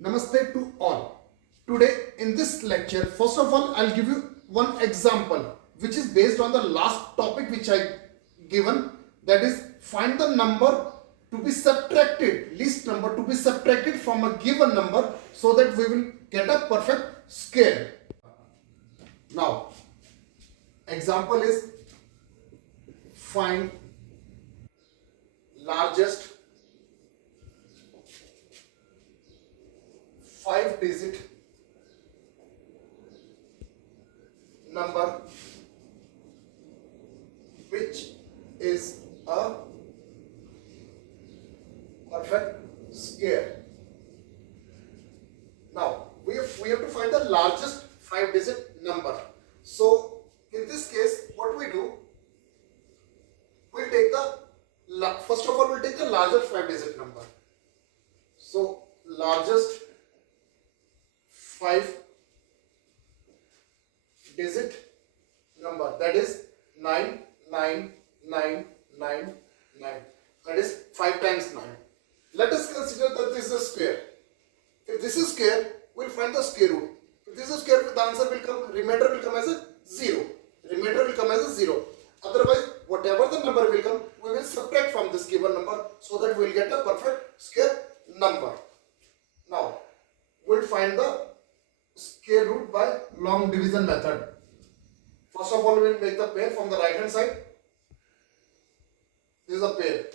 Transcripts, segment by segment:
Namaste to all. Today in this lecture, first of all, I'll give you one example which is based on the last topic which I given, that is find the number to be subtracted, least number to be subtracted from a given number so that we will get a perfect square. Now, example is find largest 5-digit number which is a perfect square. Now we have to find the largest 5-digit number. So in this case, what we do, we'll take the first of all we'll take the largest 5-digit number. So largest 5-digit number, that is 99999. That is 5 times 9. Let us consider that this is a square. If this is square, we'll find the square root. If this is square, the answer will come, remainder will come as a 0. Remainder will come as a 0. Otherwise, whatever the number will come, we will subtract from this given number so that we will get a perfect square number. Now, we'll find the square root by long division method. First of all, we will make the pair from the right hand side. This is a pair.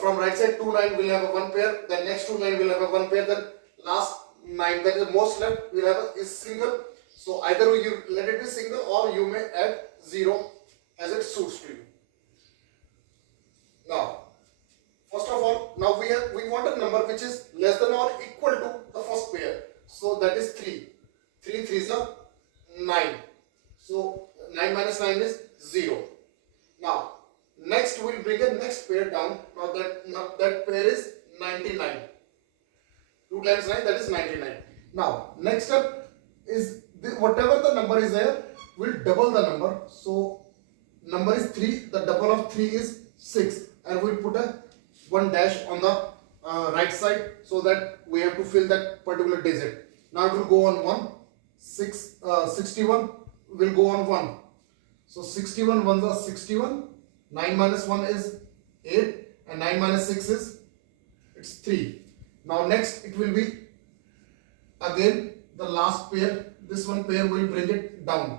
From right side 2 9 will have a one pair, then next 2 9 will have a one pair, then last 9, that is most left, will have a is single. So either you let it be single or you may add 0 as it suits to you. Now, first of all, now we want a number which is less than or equal to the first pair. So that is 3. 3 3s are 9. So 9 minus 9 is 0. Now next we will bring a next pair down. Now that pair is 99. 2 times 9, that is 99. Now next step is whatever the number is there, we'll double the number. So number is 3, the double of 3 is 6, and we'll put a 1 dash on the right side so that we have to fill that particular digit. Now it will go on 1. 61 will go on 1. So 61 ones are 61. 9 minus 1 is 8, and 9 minus 6 is it's 3. Now next it will be again the last pair. This one pair will bring it down.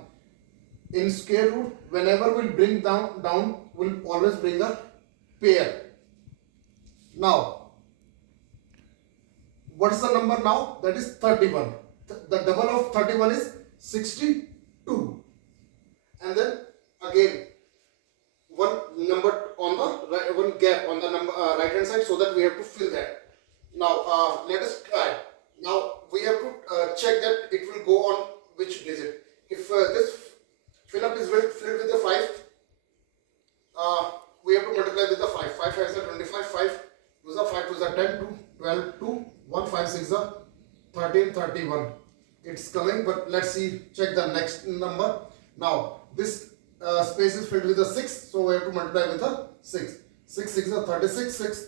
In square root, whenever we'll bring down, we'll always bring a pair. Now what is the number now? That is 31. The double of 31 is 62. And then again one number on the right, one gap on the number right hand side, so that we have to fill that. Now let us try. Now we have to check that it will go on which digit. If this fill up is filled with the 5, we have to multiply with the 5. 5 5 is 25. 5 2 is 5 2 is 10 2 12 2 1 5 6 is 13 31. It's coming, but let's see, check the next number. Now this space is filled with a 6, so we have to multiply with a 6. 6 6 is 36.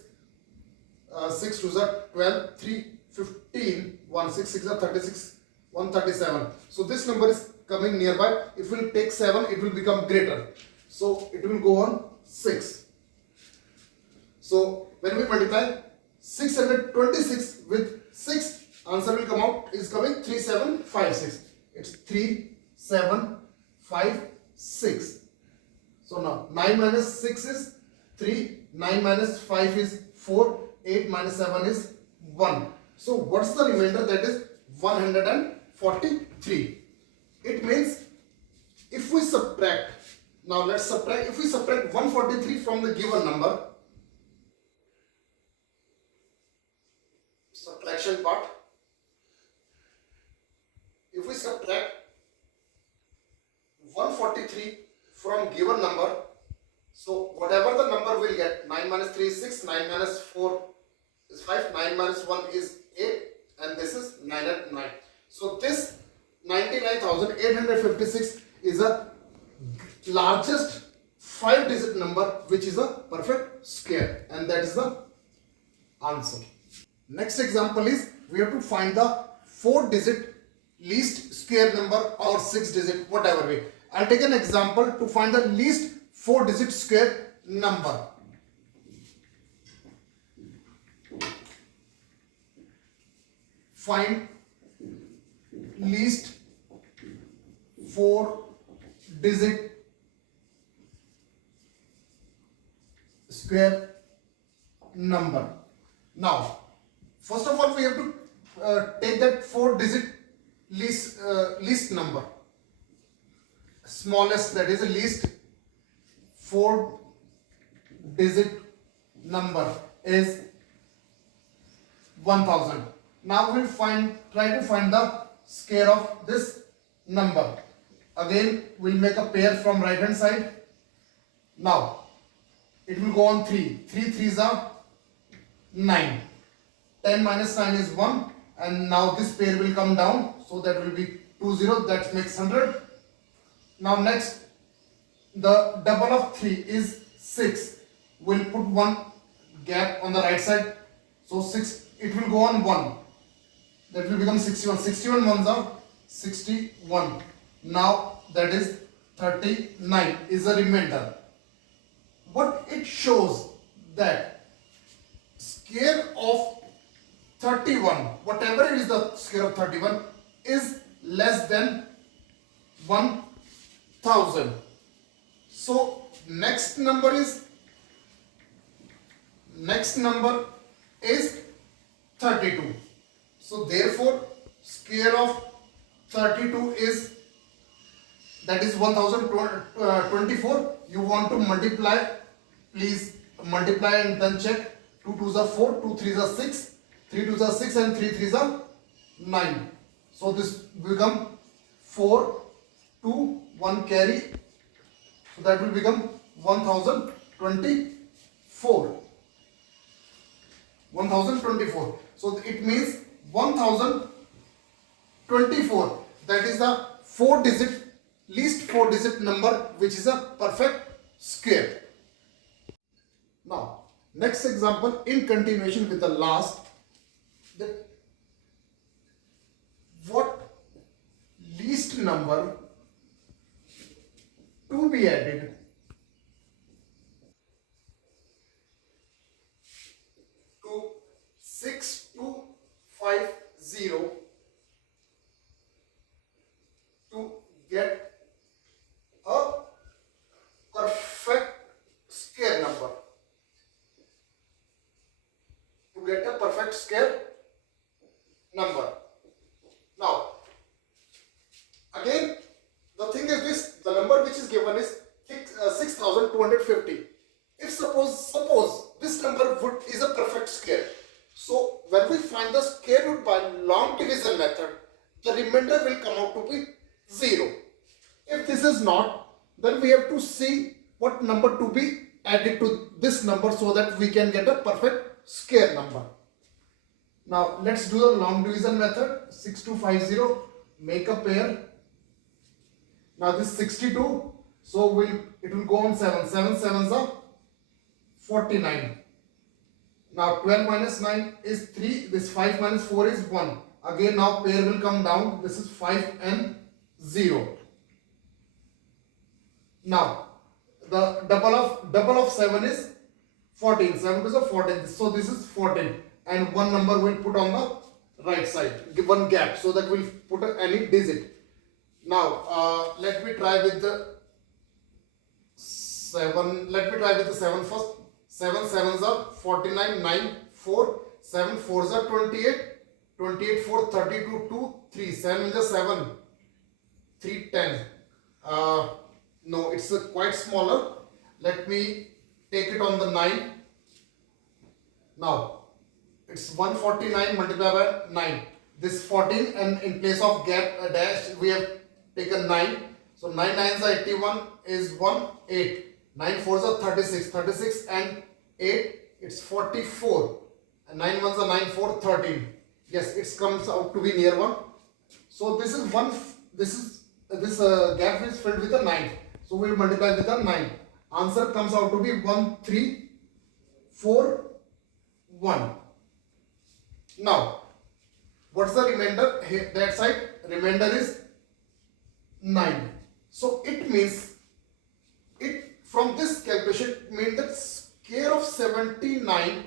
6 2 is 12 3 15 1 6 6 is 36 137. So this number is coming nearby. If we will take 7, it will become greater, so it will go on 6. So when we multiply 626 with 6, answer will come out is coming 3756. It's 3756. So now 9 minus 6 is 3, 9 minus 5 is 4, 8 minus 7 is 1. So what's the remainder? That is 143. It means if we subtract, now let's subtract, if we subtract 143 from the given number, subtraction part, if we subtract 143 from given number, so whatever the number we'll get, 9 minus 3 is 6, 9 minus 4 is 5, 9 minus 1 is 8, and this is 9 and 9. So this 99,856 is a largest 5-digit number which is a perfect square, and that is the answer. Next example is we have to find the 4-digit least square number or 6-digit, whatever way. I'll take an example to find the least 4-digit square number. Find least 4-digit square number. Now, first of all, we have to take that 4-digit least number, smallest, that is the least 4-digit number is 1000. Now we'll try to find the square of this number. Again, we'll make a pair from right hand side. Now it will go on 3. 3 3s are 9. 10 minus 9 is 1, and now this pair will come down, so that will be 20. That makes 100. Now next, the double of 3 is 6. We'll put one gap on the right side, so 6, it will go on 1. That will become 61. 61 ones are 61. Now that is 39 is a remainder. But it shows that square of 31, whatever is the square of 31, is less than 1000. So next number is 32. So therefore square of 32 is, that is 1024. You want to multiply, please multiply and then check. 2 2s are 4, 2 3s are 6, 3 2s are 6, and 3 3s are 9. So this will become 4, 2, 1 carry. So that will become 1024. 1024. So it means 1024. That is the least 4-digit number, which is a perfect square. Now, next example, in continuation with the last, that what least number to be added to 6250 to get a perfect square number. To get a perfect square number. Now, again, the thing is this: the number which is given is 6250. If suppose this number is a perfect square, so when we find the square root by long division method, the remainder will come out to be 0. If this is not, then we have to see what number to be added to this number so that we can get a perfect square number. Now let's do the long division method. 6250, make a pair. Now this 62, so it will go on 7. 7 sevens are 49. Now 12 minus 9 is 3. This 5 minus 4 is 1. Again now pair will come down. This is 5 and 0. Now the double of 7 is 14. 7 is a 14. So this is 14, and one number we'll put on the right side. Give one gap so that we'll put any digit. Now let me try with the 7. Let me try with the 7 first. 7 sevens are 49. 9 4. 7 fours are 28. 28 4 32 2 3. 7 is a 7. 3 10. No, it's quite smaller. Let me take it on the 9. Now it's 149 multiplied by 9. This 14, and in place of gap a dash we have taken 9. So 9 nines are 81 is 1 8. 9 fours are 36. 36 and 8, it's 44. And 9 ones are 9 4 13. Yes, it comes out to be near 1. So this is one. This gap is filled with a 9. So we will multiply with a 9. Answer comes out to be 1341. Now What's the remainder? Here, that side remainder is 9. So it means, it from this calculation it means that square of 79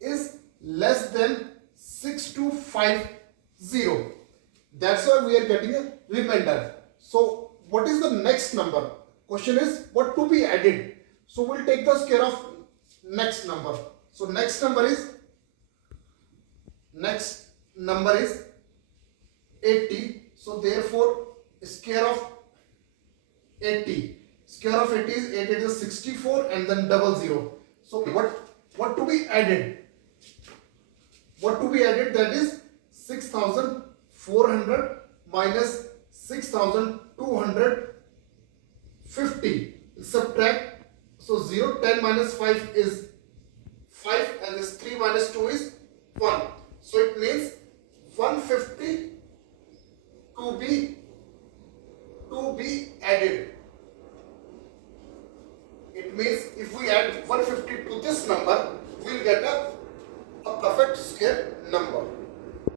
is less than 6250. That's why we are getting a remainder. So what is the next number? Question is what to be added. So we'll take the square of next number. So next number is 80. So therefore square of 80. Square of 80 is 8 is 64 and then double 0. So what to be added? What to be added, that is 6400 minus 6250. Subtract. So 0, 10 minus 5 is 5 and this 3 minus 2 is 1. So it means 150 to be added. It means if we add 150 to this number, we'll get a perfect square number.